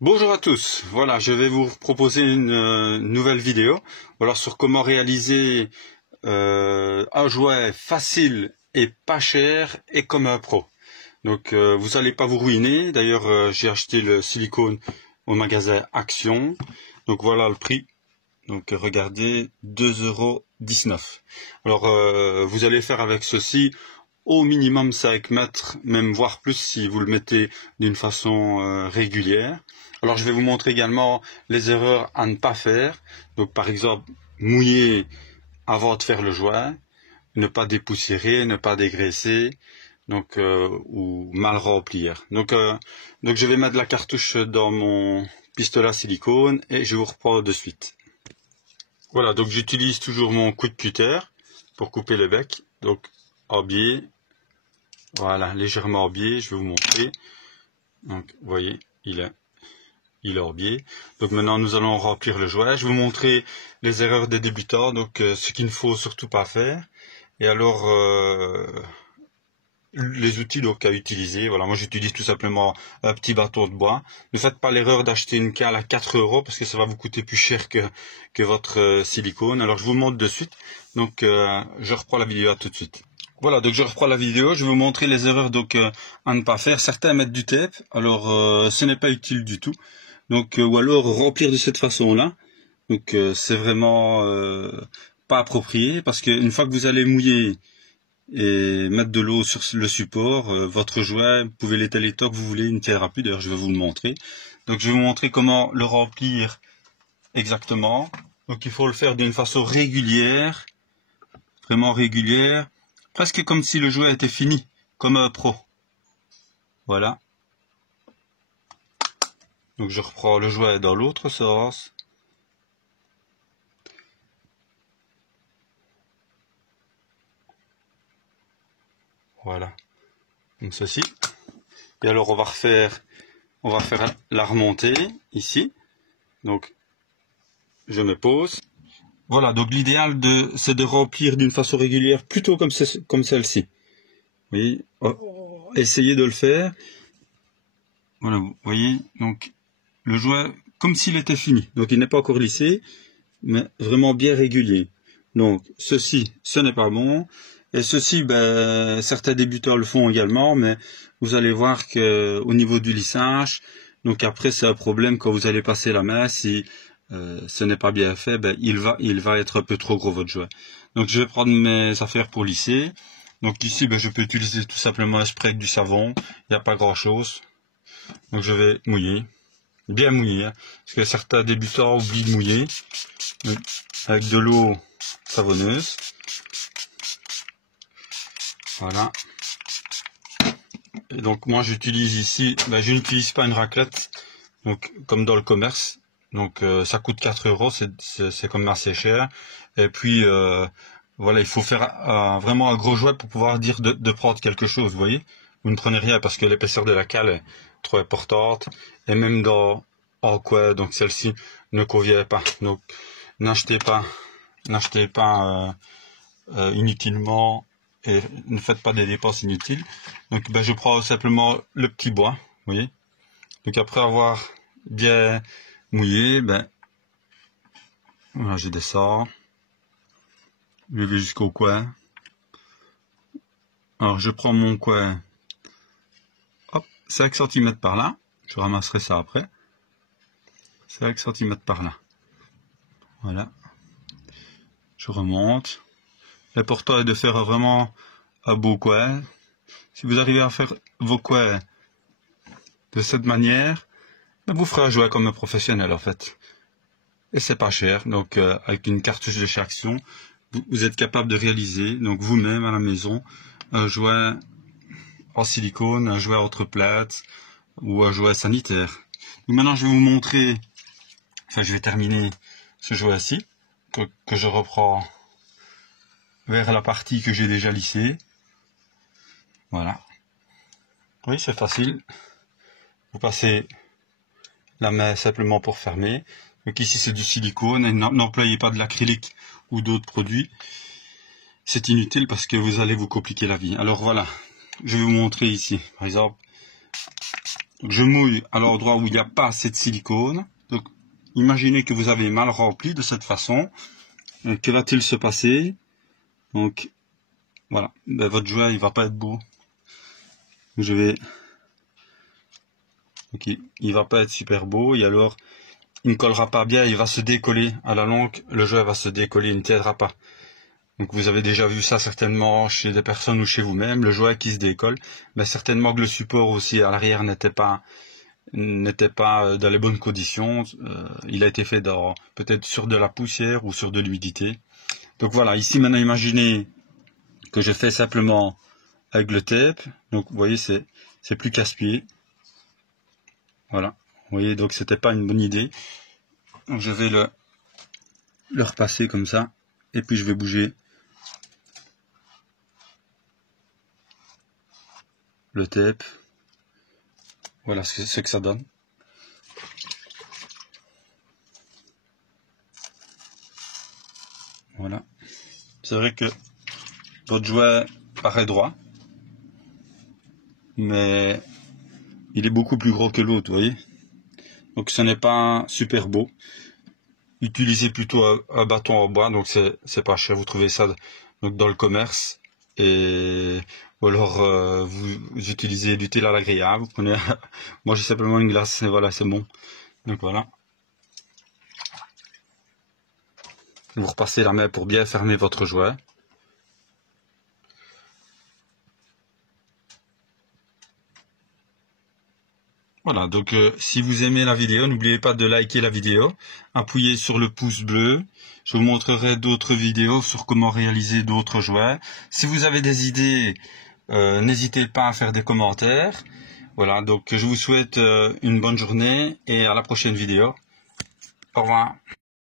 Bonjour à tous, voilà, je vais vous proposer une nouvelle vidéo alors sur comment réaliser un jouet facile et pas cher et comme un pro. Donc vous n'allez pas vous ruiner, d'ailleurs j'ai acheté le silicone au magasin Action, donc voilà le prix, donc regardez 2,19 €. Alors vous allez faire avec ceci au minimum 5 mètres, même voire plus si vous le mettez d'une façon régulière. Alors je vais vous montrer également les erreurs à ne pas faire. Donc par exemple, mouiller avant de faire le jouet, ne pas dépoussiérer, ne pas dégraisser, donc ou mal remplir. Donc je vais mettre la cartouche dans mon pistolet à silicone et je vous reprends de suite. Voilà, donc j'utilise toujours mon quick cutter pour couper le bec. Donc en biais. Voilà, légèrement en biais, je vais vous montrer. Donc, vous voyez, il est en biais. Donc maintenant, nous allons remplir le jouet. Je vais vous montrer les erreurs des débutants, donc ce qu'il ne faut surtout pas faire. Et alors, les outils donc à utiliser. Voilà, moi j'utilise tout simplement un petit bâton de bois. Ne faites pas l'erreur d'acheter une cale à 4 € parce que ça va vous coûter plus cher que votre silicone. Alors je vous montre de suite. Donc je reprends la vidéo, à tout de suite. Voilà, donc je reprends la vidéo, je vais vous montrer les erreurs donc à ne pas faire. Certains mettent du tape, alors ce n'est pas utile du tout. Donc ou alors remplir de cette façon-là. Donc c'est vraiment pas approprié parce qu'une fois que vous allez mouiller et mettre de l'eau sur le support, votre jouet, vous pouvez l'étaler tant que vous voulez, il ne tiendra plus. D'ailleurs, je vais vous le montrer. Donc je vais vous montrer comment le remplir exactement. Donc il faut le faire d'une façon régulière, vraiment régulière. Presque comme si le jouet était fini, comme un pro. Voilà. Donc je reprends le jouet dans l'autre sens. Voilà. Comme ceci. Et alors on va faire la remontée ici. Donc je me pose. Voilà, donc l'idéal c'est de remplir d'une façon régulière, plutôt comme celle-ci. Oui, essayez de le faire. Voilà, vous voyez, donc le jouet comme s'il était fini. Donc il n'est pas encore lissé, mais vraiment bien régulier. Donc ceci, ce n'est pas bon. Et ceci, ben, certains débutants le font également, mais vous allez voir que au niveau du lissage, donc après c'est un problème quand vous allez passer la main, si ce n'est pas bien fait, ben, il va être un peu trop gros votre jouet. Donc je vais prendre mes affaires pour lisser. Donc ici, ben, je peux utiliser tout simplement un spray avec du savon, il n'y a pas grand chose. Donc je vais mouiller, bien mouiller, hein, parce que certains débutants oublient de mouiller. Donc, avec de l'eau savonneuse. Voilà. Et donc moi j'utilise ici, ben, je n'utilise pas une raclette, donc comme dans le commerce. Donc ça coûte 4 €, c'est quand même assez cher. Et puis voilà, il faut faire vraiment un gros jouet pour pouvoir dire de prendre quelque chose, vous voyez. Vous ne prenez rien parce que l'épaisseur de la cale est trop importante. Et même en quoi, donc celle-ci ne convient pas. Donc n'achetez pas inutilement et ne faites pas des dépenses inutiles. Donc ben, je prends simplement le petit bois, vous voyez. Donc après avoir bien mouillé, ben voilà, je descends, je vais jusqu'au coin. Alors je prends mon coin, hop, 5 cm par là, je ramasserai ça après. 5 cm par là. Voilà. Je remonte. L'important est de faire vraiment un beau coin. Si vous arrivez à faire vos coins de cette manière, ben vous ferez un jouet comme un professionnel en fait. Et c'est pas cher, donc avec une cartouche de chez Action, vous êtes capable de réaliser, donc vous-même à la maison, un jouet en silicone, un jouet entre plates ou un jouet sanitaire. Donc maintenant je vais vous montrer, enfin je vais terminer ce jouet-ci, que je reprends vers la partie que j'ai déjà lissée. Voilà. Oui, c'est facile. Vous passez la main simplement pour fermer. Donc ici c'est du silicone, et n'employez pas de l'acrylique ou d'autres produits. C'est inutile parce que vous allez vous compliquer la vie. Alors voilà, je vais vous montrer ici. Par exemple, Donc, je mouille à l'endroit où il n'y a pas assez de silicone. Donc, imaginez que vous avez mal rempli de cette façon. Que va-t-il se passer? Donc, voilà. Ben, votre jouet, il va pas être beau. Je vais... Donc, il va pas être super beau. Et alors, il ne collera pas bien. Il va se décoller. À la longue, le jouet va se décoller. Il ne tiendra pas. Donc, vous avez déjà vu ça certainement chez des personnes ou chez vous-même. Le jouet qui se décolle. Mais certainement que le support aussi à l'arrière n'était pas dans les bonnes conditions. Il a été fait peut-être sur de la poussière ou sur de l'humidité. Donc voilà, ici maintenant imaginez que je fais simplement avec le tape. Donc vous voyez, c'est plus casse-pied. Voilà, vous voyez, donc c'était pas une bonne idée. Donc je vais le repasser comme ça, et puis je vais bouger le tape. Voilà ce que ça donne. Voilà. C'est vrai que votre jouet paraît droit, mais il est beaucoup plus gros que l'autre, vous voyez. Donc ce n'est pas super beau. Utilisez plutôt un bâton en bois, donc c'est pas cher. Vous trouvez ça donc dans le commerce, ou alors vous utilisez du thé à l'agréable. Vous prenez, moi j'ai simplement une glace, et voilà, c'est bon. Donc voilà. Vous repassez la main pour bien fermer votre jouet. Voilà, donc si vous aimez la vidéo, n'oubliez pas de liker la vidéo, appuyez sur le pouce bleu. Je vous montrerai d'autres vidéos sur comment réaliser d'autres jouets. Si vous avez des idées, n'hésitez pas à faire des commentaires. Voilà, donc je vous souhaite une bonne journée et à la prochaine vidéo. Au revoir.